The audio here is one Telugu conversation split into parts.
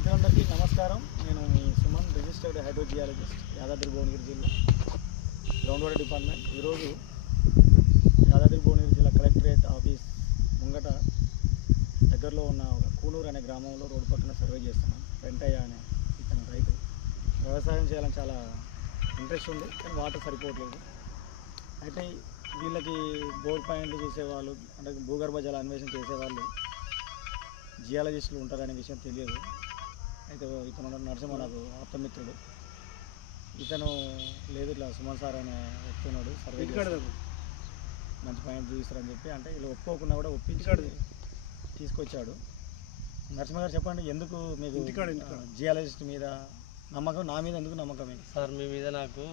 రైతులందరికీ నమస్కారం. నేను మీ సుమన్ రిజిస్టర్డ్ హైడ్రోజియాలజిస్ట్ యాదాద్రి భువనగిరి జిల్లా గ్రౌండ్ వాటర్ డిపార్ట్మెంట్. ఈరోజు యాదాద్రి భువనగిరి జిల్లా కలెక్టరేట్ ఆఫీస్ ముంగట దగ్గరలో ఉన్న ఒక కూనూరు అనే గ్రామంలో రోడ్డు పక్కన సర్వే చేస్తున్నాను వెంటయ్య అనే ఇతను రైతు. వ్యవసాయం చేయాలని చాలా ఇంట్రెస్ట్ ఉంది కానీ వాటర్ సరిపోవట్లేదు. అయితే వీళ్ళకి బోర్ పాయింట్లు చూసేవాళ్ళు అంటే భూగర్భ జల అన్వేషణ చేసేవాళ్ళు జియాలజిస్టులు ఉంటారనే విషయం తెలియదు. అయితే ఇతను నరసింహ నాకు ఆప్తమిత్రుడు. ఇతను లేదు ఇట్లా సుమన్ సార్ అనే వ్యక్తి ఉన్నాడు సర్వే మంచి పాయింట్ చూపిస్తారని చెప్పి అంటే వీళ్ళు ఒప్పుకోకుండా కూడా ఒప్పించి తీసుకొచ్చాడు. నరసింహ గారు చెప్పండి ఎందుకు మీకు. జియాలజిస్ట్ మీద నమ్మకం నా మీద ఎందుకు నమ్మకం మీకు సార్ మీ మీద నాకు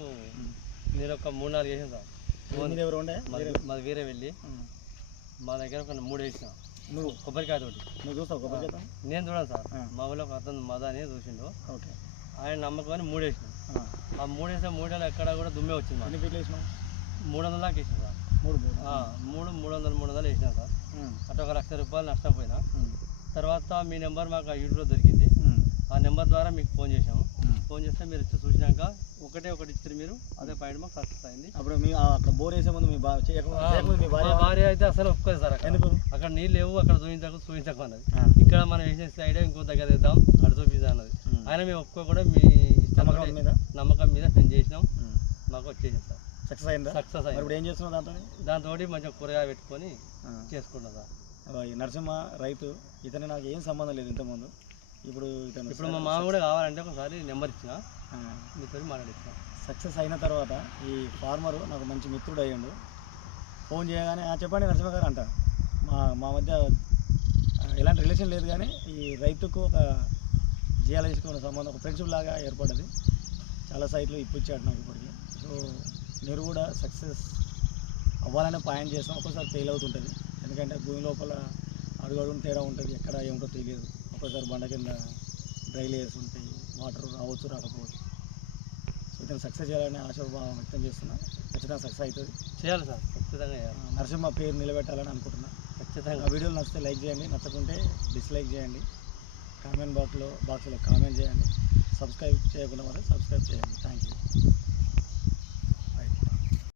నేను ఒక మూడు నాలుగు వేసాను సార్. ఎవరు ఉండే? మాది వేరే వెళ్ళి. మా దగ్గర ఒక మూడు వేసిన. నువ్వు కొబ్బరికాయ తోటి. నువ్వు చూస్తావు కొబ్బరి చేద్దాం నేను చూడను సార్. మా ఊళ్ళో ఒక అతను మద అని చూసిండు. ఓకే. ఆయన నమ్మకం అని మూడు వేసిన ఆ. ఆ మూడు వేసే మూడేళ్ళు ఎక్కడ కూడా దుమ్మే వచ్చింది ఎన్ని ఫీట్లు వేసినావు? మూడు వందల దాకా వేసిన సార్. మూడు మూడు. మూడు వందలు మూడు వందలు వేసిన సార్. అటు ఒక లక్ష రూపాయలు నష్టపోయినా. తర్వాత మీ నెంబర్ మాకు యూట్యూబ్లో దొరికింది. ఆ. నెంబర్ ద్వారా మీకు ఫోన్ చేసాము. ఫోన్ చేస్తే మీరు వచ్చి చూసినాక ఒకటే ఒకటి ఇచ్చారు మీరు అదే పాయింట్ మాకు సక్సెస్ అయింది అప్పుడు మీ అక్కడ బోర్ వేసే ముందు మీ భార్య మీ భార్య అయితే అసలు ఒప్పుకోదు సార్ ఎందుకు? అక్కడ నీళ్ళు లేవు అక్కడ చూపించకు చూపించకు అన్నది. ఇక్కడ మనం వేసిన సైడ్ ఇంకో దగ్గర వేద్దాం అక్కడ చూపిద్దాం అన్నది. ఆయన మేము ఒప్పుకోకుండా మీ నమ్మకం మీద? నమ్మకం మీద మేము చేసినాం. మాకు వచ్చేసింది సార్. సక్సెస్ అయిందా? సక్సెస్ అయింది. ఇప్పుడు ఏం చేస్తున్నావు దాంతో దాంతో మంచిగా కూరగాయ పెట్టుకొని. చేసుకుంటాం సార్. నరసింహ రైతు ఇతను నాకు ఏం సంబంధం లేదు ఇంతకుముందు. ఇప్పుడు ఇతను ఇప్పుడు మా మామ కూడా కావాలంటే ఒకసారి నెంబర్ ఇచ్చిన. మీతో మాట్లాడిచ్చిన సక్సెస్ అయిన తర్వాత ఈ ఫార్మరు నాకు మంచి మిత్రుడు అయ్యాడు. ఫోన్ చేయగానే "ఆ, చెప్పండి నరసింహ గారు అంట. మా మా మధ్య ఎలాంటి రిలేషన్ లేదు కానీ ఈ రైతుకు ఒక జియాలజిస్ట్కి ఉన్న సంబంధం ఒక ఫ్రెండ్షిప్ లాగా ఏర్పడ్డది. చాలా సైట్లు ఇప్పించాడు నాకు ఇప్పటికి. సో మీరు కూడా సక్సెస్ అవ్వాలనే పాయింట్ చేస్తాం ఒక్కోసారి ఫెయిల్ అవుతుంటుంది. ఎందుకంటే భూమి లోపల అడుగు అడుగున తేడా ఉంటుంది ఎక్కడ ఏమిటో తెలియదు. ఒక్కోసారి బండ కింద డ్రై లేయర్స్ ఉంటాయి వాటర్ రావచ్చు రాకపోవచ్చు. సో ఇతను సక్సెస్ చేయాలని ఆశాభావం వ్యక్తం చేస్తున్నా. ఖచ్చితంగా సక్సెస్ అవుతుంది. చేయాలి సార్ ఖచ్చితంగా నరసింహ పేరు నిలబెట్టాలని అనుకుంటున్నా. ఖచ్చితంగా. ఆ వీడియోలు నచ్చితే లైక్ చేయండి నచ్చకుంటే డిస్లైక్ చేయండి. కామెంట్ బాక్స్లో బాక్స్లో కామెంట్ చేయండి. సబ్స్క్రైబ్ చేయకుండా మరి సబ్స్క్రైబ్ చేయండి. Thank you